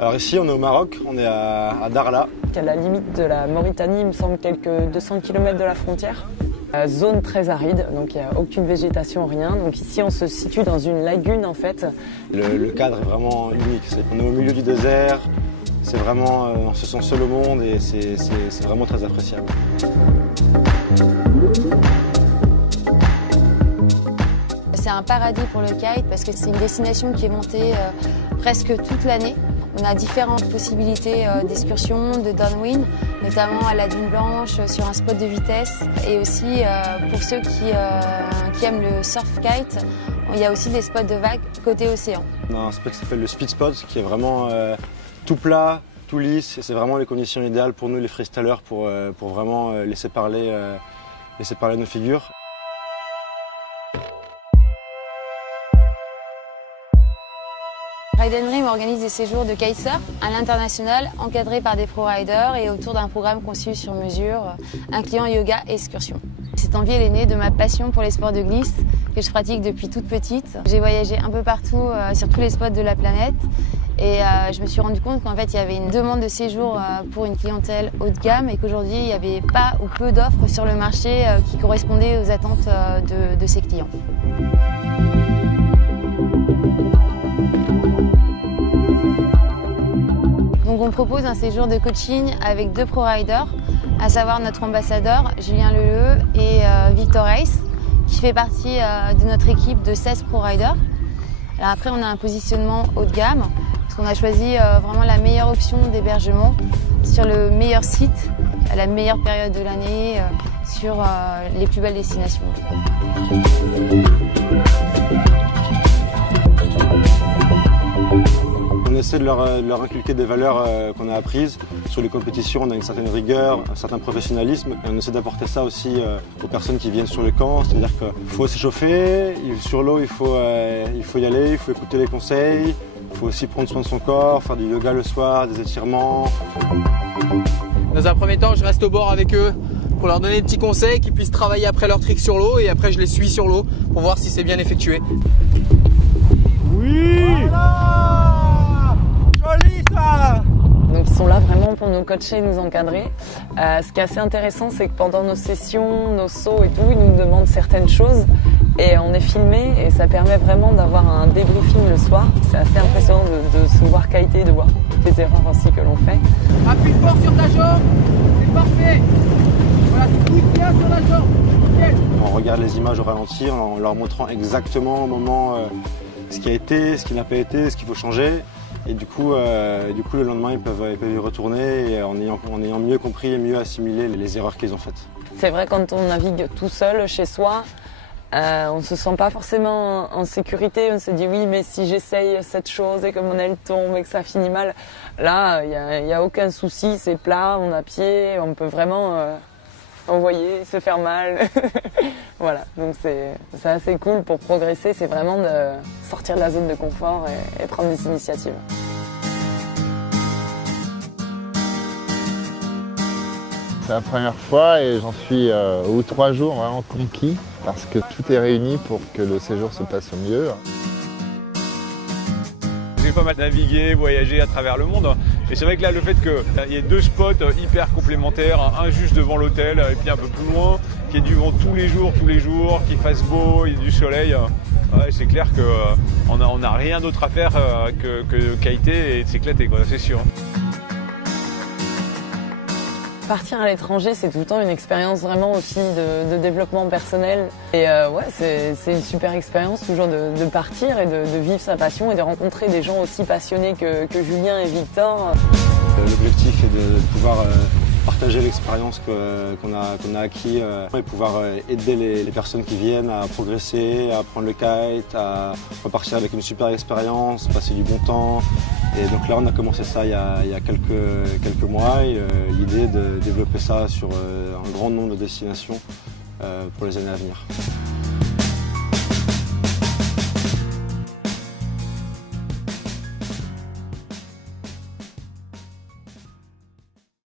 Alors ici, on est au Maroc, on est à Dakhla. À la limite de la Mauritanie, il me semble quelques 200 km de la frontière. Zone très aride, donc il n'y a aucune végétation, rien. Donc ici, on se situe dans une lagune en fait. Le cadre est vraiment unique. On est au milieu du désert, c'est vraiment, on se sent seul au monde et c'est vraiment très appréciable. C'est un paradis pour le kite parce que c'est une destination qui est montée presque toute l'année. On a différentes possibilités d'excursion, de downwind, notamment à la Dune Blanche, sur un spot de vitesse. Et aussi pour ceux qui aiment le surf kite, il y a aussi des spots de vagues côté océan. On a un spot qui s'appelle le Speed Spot, qui est vraiment tout plat, tout lisse. C'est vraiment les conditions idéales pour nous les freestylers pour vraiment laisser parler nos figures. Ride & Dream organise des séjours de kitesurf à l'international, encadrés par des pro-riders et autour d'un programme conçu sur mesure, incluant yoga et excursion. Cette envie elle est née de ma passion pour les sports de glisse que je pratique depuis toute petite. J'ai voyagé un peu partout sur tous les spots de la planète et je me suis rendu compte qu'en fait il y avait une demande de séjour pour une clientèle haut de gamme et qu'aujourd'hui il n'y avait pas ou peu d'offres sur le marché qui correspondaient aux attentes de ces clients. Donc on propose un séjour de coaching avec 2 pro-riders, à savoir notre ambassadeur Julien Leleu et Victor Reis, qui fait partie de notre équipe de 16 pro-riders. Alors après on a un positionnement haut de gamme, parce qu'on a choisi vraiment la meilleure option d'hébergement sur le meilleur site, à la meilleure période de l'année, sur les plus belles destinations. On essaie de leur inculquer des valeurs qu'on a apprises. Sur les compétitions, on a une certaine rigueur, un certain professionnalisme. Et on essaie d'apporter ça aussi aux personnes qui viennent sur le camp. C'est-à-dire qu'il faut s'échauffer, sur l'eau il faut y aller, il faut écouter les conseils. Il faut aussi prendre soin de son corps, faire du yoga le soir, des étirements. Dans un premier temps, je reste au bord avec eux pour leur donner des petits conseils, qu'ils puissent travailler après leur trick sur l'eau et après je les suis sur l'eau pour voir si c'est bien effectué. Oui, voilà, joli ça. Donc ils sont là vraiment pour nous coacher et nous encadrer. Ce qui est assez intéressant, c'est que pendant nos sessions, nos sauts et tout, ils nous demandent certaines choses et on est filmé et ça permet vraiment d'avoir un débriefing le soir. C'est assez impressionnant de se voir kiter, de voir les erreurs aussi que l'on fait. Appuie fort sur ta jambe, c'est parfait. Voilà, tu pousses bien sur la jambe, nickel. On regarde les images au ralenti en leur montrant exactement au moment ce qui a été, ce qui n'a pas été, ce qu'il faut changer. Et du coup, le lendemain, ils peuvent y retourner et en ayant mieux compris et mieux assimilé les erreurs qu'ils ont faites. C'est vrai, quand on navigue tout seul chez soi, on ne se sent pas forcément en sécurité. On se dit oui, mais si j'essaye cette chose et que mon aile tombe et que ça finit mal, là, il n'y a aucun souci, c'est plat, on a pied, on peut vraiment envoyer, se faire mal. Voilà, donc c'est assez cool pour progresser, c'est vraiment de sortir de la zone de confort et prendre des initiatives. C'est la première fois et j'en suis aux 3 jours vraiment conquis parce que tout est réuni pour que le séjour se passe au mieux. J'ai pas mal navigué, voyagé à travers le monde et c'est vrai que là le fait qu'il y ait 2 spots hyper complémentaires, un juste devant l'hôtel et puis un peu plus loin, qu'il y ait du vent tous les jours, qu'il fasse beau, il y ait du soleil, ouais, c'est clair qu'on n'a rien d'autre à faire que kiter et de s'éclater, c'est sûr. Partir à l'étranger, c'est tout le temps une expérience vraiment aussi de développement personnel. Et ouais, c'est une super expérience toujours de partir et de vivre sa passion et de rencontrer des gens aussi passionnés que Julien et Victor. L'objectif est de pouvoir partager l'expérience qu'on a acquis et pouvoir aider les personnes qui viennent à progresser, à apprendre le kite, à repartir avec une super expérience, passer du bon temps. Et donc là, on a commencé ça il y a quelques mois et l'idée est de développer ça sur un grand nombre de destinations pour les années à venir.